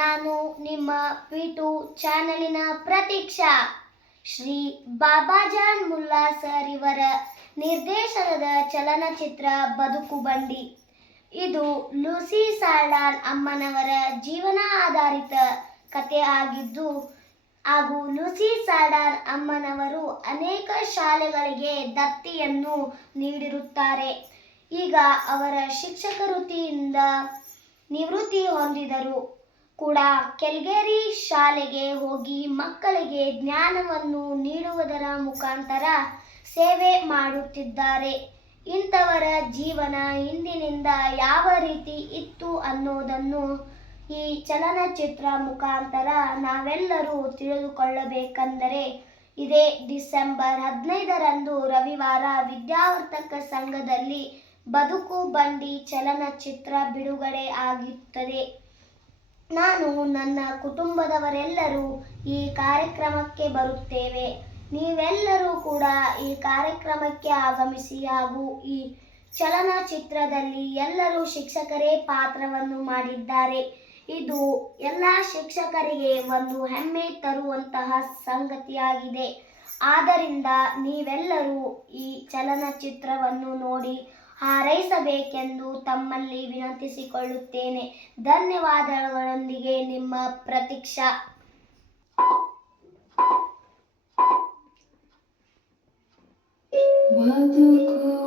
ನಾನು ನಿಮ್ಮ P2 ಚಾನಲಿನ Pratiksha. Shri Babajan Mulla sir ಇವರ ನಿರ್ದೇಶನದ ಚಲನಚಿತ್ರ ಬದುಕು ಬಂಡಿ. ಇದು ಲೂಸಿ ಸಾಲ್ಡಾನ್ ಅಮ್ಮನವರ ಜೀವನ ಆಧಾರಿತ ಕಥೆ ಆಗಿದ್ದು ಹಾಗೂ ಲೂಸಿ ಸಾಲ್ಡಾನ್ ಅಮ್ಮನವರು ಅನೇಕ ಶಾಲೆಗಳಿಗೆ ದತ್ತಿಯನ್ನು ನೀಡಿರುತ್ತಾರೆ. ಈಗ ಅವರ ಶಿಕ್ಷಕ ವೃತ್ತಿಯಿಂದ ನಿವೃತ್ತಿ ಹೊಂದಿದರು ಕೂಡ ಕೆಲ್ಗೇರಿ ಶಾಲೆಗೆ ಹೋಗಿ ಮಕ್ಕಳಿಗೆ ಜ್ಞಾನವನ್ನು ನೀಡುವುದರ ಮುಖಾಂತರ ಸೇವೆ ಮಾಡುತ್ತಿದ್ದಾರೆ. ಇಂಥವರ ಜೀವನ ಹಿಂದಿನಿಂದ ಯಾವ ರೀತಿ ಇತ್ತು ಅನ್ನೋದನ್ನು ಈ ಚಲನಚಿತ್ರ ಮುಖಾಂತರ ನಾವೆಲ್ಲರೂ ತಿಳಿದುಕೊಳ್ಳಬೇಕೆಂದರೆ ಇದೇ ಡಿಸೆಂಬರ್ 15ರಂದು ರವಿವಾರ ವಿದ್ಯಾವರ್ತಕ ಸಂಘದಲ್ಲಿ ಬದುಕು ಬಂಡಿ ಚಲನಚಿತ್ರ ಬಿಡುಗಡೆ ಆಗುತ್ತದೆ. ನಾನು ನನ್ನ ಕುಟುಂಬದವರೆಲ್ಲರೂ ಈ ಕಾರ್ಯಕ್ರಮಕ್ಕೆ ಬರುತ್ತೇವೆ. ನೀವೆಲ್ಲರೂ ಕೂಡ ಈ ಕಾರ್ಯಕ್ರಮಕ್ಕೆ ಆಗಮಿಸಿ ಹಾಗೂ ಈ ಚಲನಚಿತ್ರದಲ್ಲಿ ಎಲ್ಲರೂ ಶಿಕ್ಷಕರೇ ಪಾತ್ರವನ್ನು ಮಾಡಿದ್ದಾರೆ. ಇದು ಎಲ್ಲ ಶಿಕ್ಷಕರಿಗೆ ಒಂದು ಹೆಮ್ಮೆ ತರುವಂತಹ ಸಂಗತಿಯಾಗಿದೆ. ಆದ್ದರಿಂದ ನೀವೆಲ್ಲರೂ ಈ ಚಲನಚಿತ್ರವನ್ನು ನೋಡಿ ಹಾರೈಸಬೇಕೆಂದು ತಮ್ಮಲ್ಲಿ ವಿನಂತಿಸಿಕೊಳ್ಳುತ್ತೇನೆ. ಧನ್ಯವಾದಗಳೊಂದಿಗೆ ನಿಮ್ಮ ಪ್ರತೀಕ್ಷಾ. ಬದುಕು